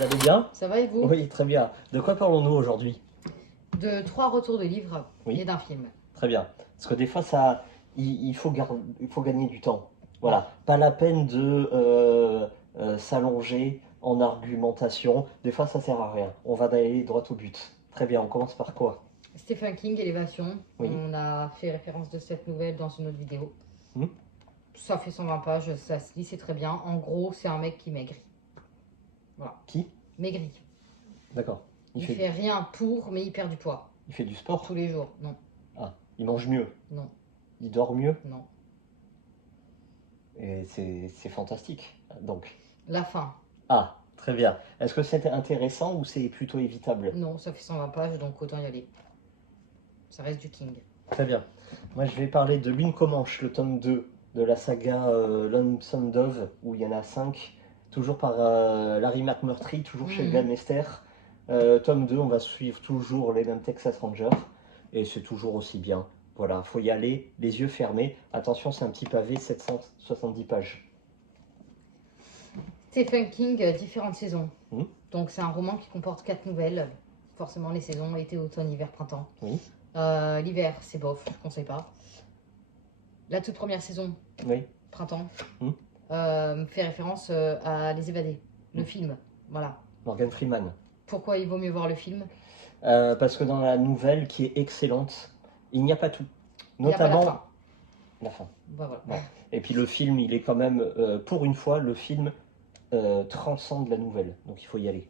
Vous allez bien? Ça va et vous? Oui, très bien. De quoi parlons-nous aujourd'hui? De 3 retours de livres Oui. et d'un film. Très bien. Parce que des fois, il faut gagner du temps. Voilà. Pas la peine de s'allonger en argumentation. Des fois, ça sert à rien. On va aller droit au but. Très bien. On commence par quoi? Stephen King, Élévation. Oui. On a fait référence de cette nouvelle dans une autre vidéo. Hmm. Ça fait 120 pages, ça se lit, c'est très bien. En gros, c'est un mec qui maigrit. Voilà. Qui? Maigrit. D'accord. Il fait rien pour, mais il perd du poids. Il fait du sport? Tous les jours. Non. Ah, il mange mieux? Non. Il dort mieux? Non. Et c'est fantastique. Donc. La fin. Ah, très bien. Est-ce que c'était intéressant ou c'est plutôt évitable? Non, ça fait 120 pages, donc autant y aller. Ça reste du King. Très bien. Moi, je vais parler de L'Une Comanche, le tome 2 de la saga Lonesome Dove, où il y en a 5, toujours par Larry McMurtry, toujours chez Glen Esther. Tome 2, on va suivre toujours les mêmes Texas Rangers, et c'est toujours aussi bien. Voilà, faut y aller, les yeux fermés. Attention, c'est un petit pavé, 770 pages. Stephen King, différentes saisons. Donc c'est un roman qui comporte 4 nouvelles. Forcément les saisons, été, automne, hiver, printemps. Oui. L'hiver, c'est bof, je ne conseille pas. La toute première saison, oui. printemps, fait référence à Les Évadés, le film. Voilà. Morgan Freeman. Pourquoi il vaut mieux voir le film? Parce que dans la nouvelle, qui est excellente, il n'y a pas tout. Notamment il n'y a pas la fin. Bah, voilà. Ouais. Et puis le film, il est quand même, pour une fois, le film transcende la nouvelle. Donc il faut y aller.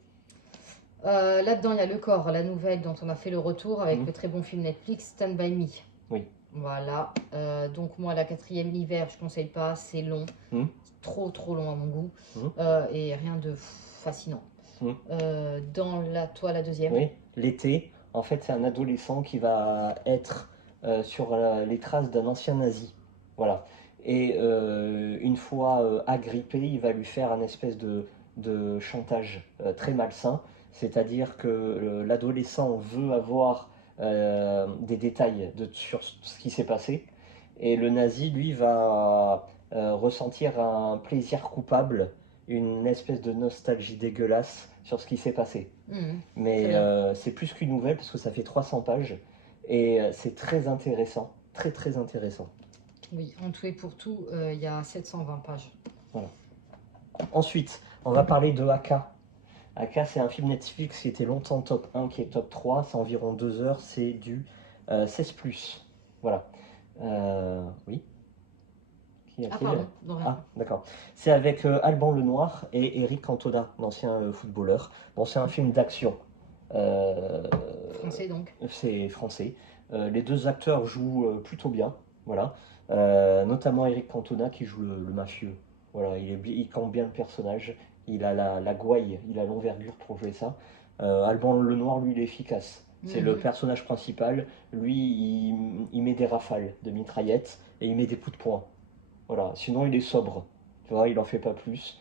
Là-dedans, il y a Le Corps, la nouvelle dont on a fait le retour avec le très bon film Netflix Stand By Me. Oui. Voilà. Donc moi, la 4e, l'hiver, je conseille pas, c'est long. Trop long à mon goût. Et rien de fascinant. Dans toi, la 2e. Oui, l'été, en fait, c'est un adolescent qui va être sur les traces d'un ancien nazi. Voilà. Et une fois agrippé, il va lui faire un espèce de chantage très malsain. C'est-à-dire que l'adolescent veut avoir des détails sur ce qui s'est passé. Et le nazi, lui, va ressentir un plaisir coupable, une espèce de nostalgie dégueulasse sur ce qui s'est passé. Mais c'est plus qu'une nouvelle parce que ça fait 300 pages et c'est très intéressant, très intéressant. Oui, en tout et pour tout, il y a 720 pages. Voilà. Ensuite, on va parler de Aka. Aka, c'est un film Netflix qui était longtemps top 1, qui est top 3, c'est environ 2 heures, c'est du 16+. Voilà. Oui. Pardon, non, rien. Ah, d'accord. C'est avec Alban Lenoir et Eric Cantona, l'ancien footballeur. Bon, c'est un film d'action. Français donc. C'est français. Les deux acteurs jouent plutôt bien, voilà. Notamment Eric Cantona qui joue le mafieux. Voilà, il campe bien le personnage. Il a la gouaille, il a l'envergure pour jouer ça. Alban Lenoir, lui, il est efficace. C'est le personnage principal. Lui, il met des rafales de mitraillettes et il met des coups de poing. Voilà, sinon il est sobre, tu vois, il en fait pas plus.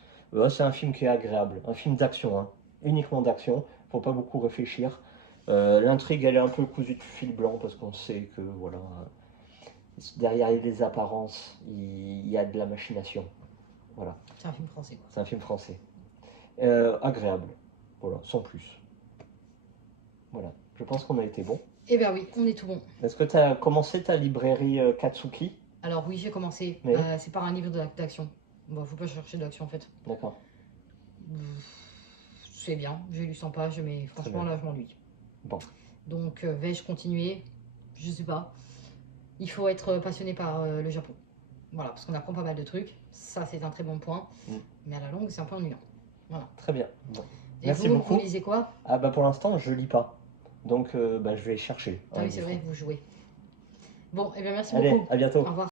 C'est un film qui est agréable, un film d'action, hein. Uniquement d'action, faut pas beaucoup réfléchir. L'intrigue, elle est un peu cousue de fil blanc parce qu'on sait que, voilà, derrière les apparences, il y a de la machination. Voilà. C'est un film français, quoi. C'est un film français. Agréable, voilà, sans plus. Voilà, je pense qu'on a été bon. Eh bien oui, on est tout bon. Est-ce que tu as commencé ta librairie Katsuki? Alors oui, j'ai commencé. C'est par un livre d'action. Bon, faut pas chercher d'action en fait. D'accord. C'est bien, j'ai lu 100 pages, mais franchement là je m'ennuie. Bon. Donc vais-je continuer? Je sais pas. Il faut être passionné par le Japon. Voilà, parce qu'on apprend pas mal de trucs. Ça c'est un très bon point. Mais à la longue c'est un peu ennuyant. Voilà. Très bien. Bon. Et merci vous, beaucoup. Vous lisez quoi? Ah bah pour l'instant je lis pas. Donc je vais chercher. Ah oui c'est vrai, vous jouez. Bon, et bien merci Allez, beaucoup. à bientôt. Au revoir.